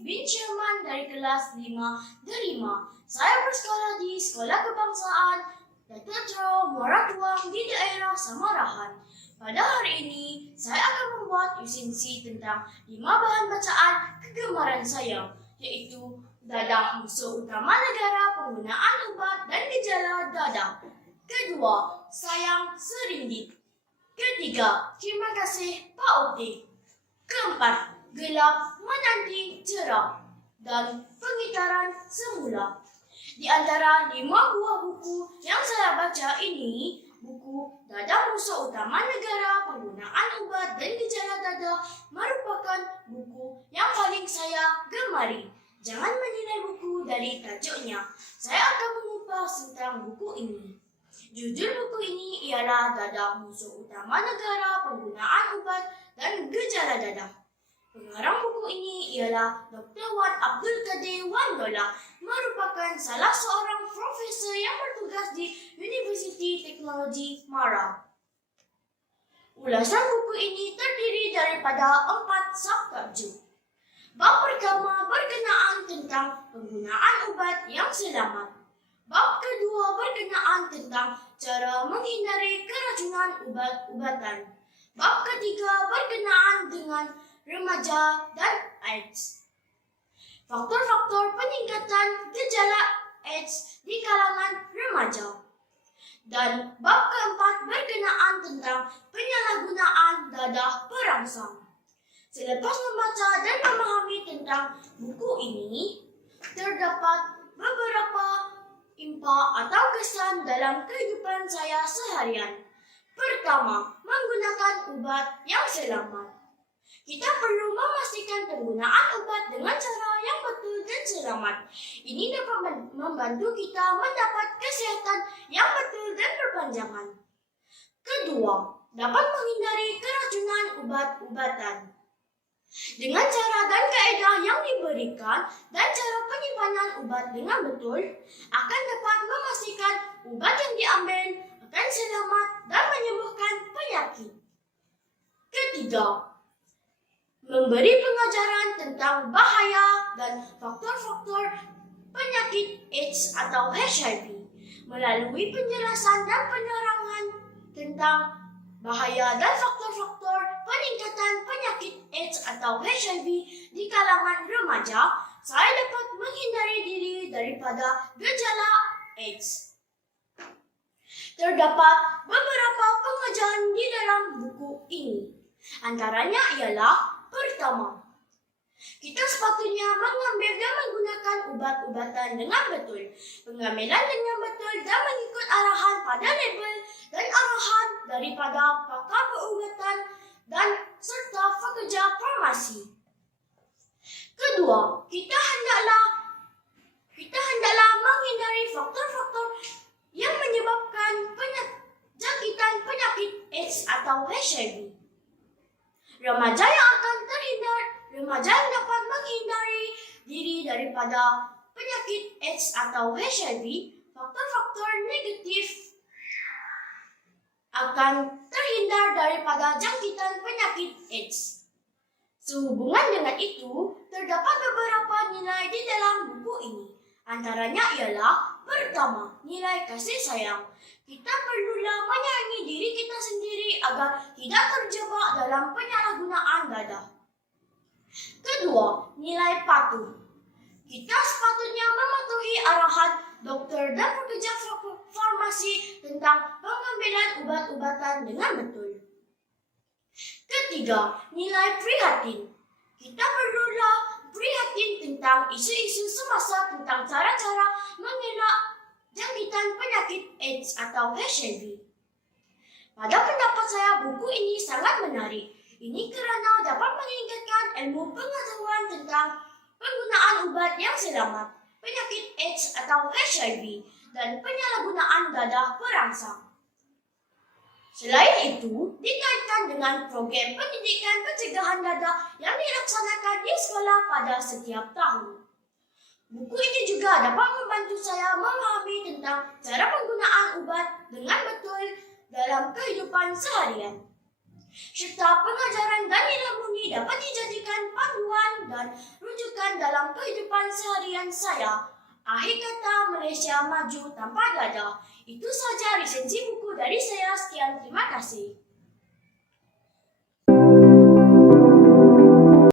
bin Sherman dari kelas 5 Derima. Saya bersekolah di Sekolah Kebangsaan Datuk Maratuang di daerah Samarahan. Pada hari ini, saya akan membuat esensi tentang 5 bahan bacaan kegemaran saya, yaitu dadah musuh utama negara, penggunaan obat dan gejala dadah. Kedua, sayang serindit. Ketiga, terima kasih Pak Oti. Keempat, gelap menanti cerah. Dan pengitaran semula. Di antara 5 buah buku yang saya baca ini, buku Dadah Musuh Utama Negara, Penggunaan Obat dan Gejala Dadah merupakan buku yang paling saya gemari. Jangan menilai buku dari tajuknya. Saya akan mengupas tentang buku ini. Judul buku ini ialah Dadah Musuh Utama Negara, Penggunaan Obat dan Gejala Dadah. Pengarang buku ini ialah Dr. Wan Abdul Qadir Wandola, merupakan salah seorang profesor yang bertugas di Universiti Teknologi Mara. Ulasan buku ini terdiri daripada 4 subtajuk. Bab pertama berkenaan tentang penggunaan obat yang selamat. Bab kedua berkenaan tentang cara menghindari keracunan ubat-ubatan. Bab ketiga berkenaan dengan remaja dan AIDS. Faktor-faktor peningkatan gejala AIDS di kalangan remaja. Dan bab keempat berkenaan tentang penyalahgunaan dadah perangsang. Selepas membaca dan memahami tentang buku ini, terdapat beberapa impak atau kesan dalam kehidupan saya seharian. Pertama, menggunakan obat yang selamat. Kita perlu memastikan penggunaan obat dengan cara yang betul dan selamat. Ini dapat membantu kita mendapat kesehatan yang betul dan berpanjangan. Kedua, dapat menghindari keracunan obat-ubatan. Dengan cara dan kaedah yang diberikan dan cara penyimpanan obat dengan betul, akan dapat memastikan obat yang diambil akan selamat dan menyembuhkan penyakit. Ketiga, memberi pengajaran tentang bahaya dan faktor-faktor penyakit AIDS atau HIV melalui penjelasan dan penerangan tentang bahaya dan faktor-faktor peningkatan penyakit AIDS atau HIV di kalangan remaja. Saya dapat menghindari diri daripada gejala AIDS. Terdapat beberapa pengajaran di dalam buku ini. Antaranya ialah: pertama, kita sepatutnya mengambil dan menggunakan obat-ubatan dengan betul. Pengambilan dengan betul dan mengikut arahan pada label dan arahan daripada pakar perubatan dan serta pekerja farmasi. Kedua, kita hendaklah menghindari faktor-faktor yang menyebabkan jangkitan penyakit AIDS atau HIV. Remaja yang dapat menghindari diri daripada penyakit AIDS atau HIV, faktor-faktor negatif akan terhindar daripada jangkitan penyakit AIDS. Sehubungan dengan itu, terdapat beberapa nilai di dalam buku ini. Antaranya ialah: pertama, nilai kasih sayang. Kita perlulah menyayangi diri kita sendiri agar tidak terjebak dalam penyalahgunaan dadah. Kedua, nilai patuh. Kita sepatutnya mematuhi arahan dokter dan pekerja farmasi tentang pengambilan obat-ubatan dengan betul. Ketiga, nilai prihatin. Kita perlulah prihatin tentang isu-isu semasa tentang cara-cara mengelak jangkitan penyakit AIDS atau HIV. Pada pendapat saya, buku ini sangat menarik. Ini kerana dapat meningkatkan ilmu pengetahuan tentang penggunaan obat yang selamat, penyakit AIDS atau HIV, dan penyalahgunaan dadah perangsang. Selain itu, dikaitkan dengan program pendidikan pencegahan dadah yang dilaksanakan di sekolah pada setiap tahun. Buku ini juga dapat membantu saya memahami tentang cara penggunaan obat dengan betul dalam kehidupan seharian. serta pengajaran dan ilmu ini dapat dijadikan panduan dan rujukan perhatikan dalam kehidupan seharian saya. Akhir kata, Malaysia maju tanpa gadah. Itu saja resensi buku dari saya. Sekian, terima kasih.